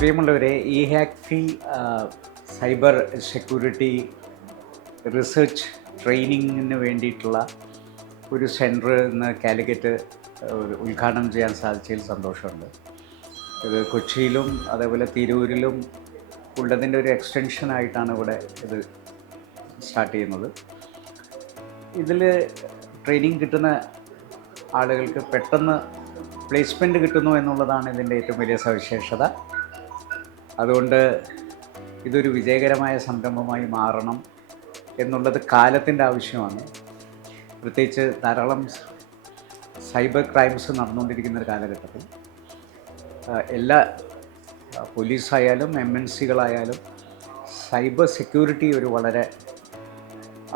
പ്രിയമുള്ളവരെ, ഈ ഹാക്കി cyber security research ട്രെയിനിങ്ങിന് വേണ്ടിയിട്ടുള്ള ഒരു സെൻറ്റർ ഇന്ന് കാലിക്കറ്റ് ഉദ്ഘാടനം ചെയ്യാൻ സാധിച്ചതിൽ സന്തോഷമുണ്ട്. ഇത് കൊച്ചിയിലും അതേപോലെ തിരൂരിലും ഉള്ളതിൻ്റെ ഒരു എക്സ്റ്റൻഷനായിട്ടാണ് ഇവിടെ ഇത് സ്റ്റാർട്ട് ചെയ്യുന്നത്. ഇതിൽ ട്രെയിനിങ് കിട്ടുന്ന ആളുകൾക്ക് പെട്ടെന്ന് പ്ലേസ്മെൻറ്റ് കിട്ടുന്നു എന്നുള്ളതാണ് ഇതിൻ്റെ ഏറ്റവും വലിയ സവിശേഷത. അതുകൊണ്ട് ഇതൊരു വിജയകരമായ സംരംഭമായി മാറണം എന്നുള്ളത് കാലത്തിൻ്റെ ആവശ്യമാണ്. പ്രത്യേകിച്ച് ധാരാളം സൈബർ ക്രൈംസ് നടന്നുകൊണ്ടിരിക്കുന്ന ഒരു കാലഘട്ടത്തിൽ എല്ലാ പോലീസായാലും MNCകളായാലും സൈബർ സെക്യൂരിറ്റി ഒരു വളരെ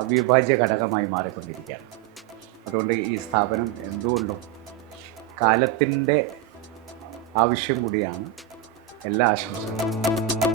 അവിഭാജ്യ ഘടകമായി മാറിക്കൊണ്ടിരിക്കുകയാണ്. അതുകൊണ്ട് ഈ സ്ഥാപനം എന്തുകൊണ്ടും കാലത്തിൻ്റെ ആവശ്യം കൂടിയാണ്. എല്ലാ ആശംസകളും.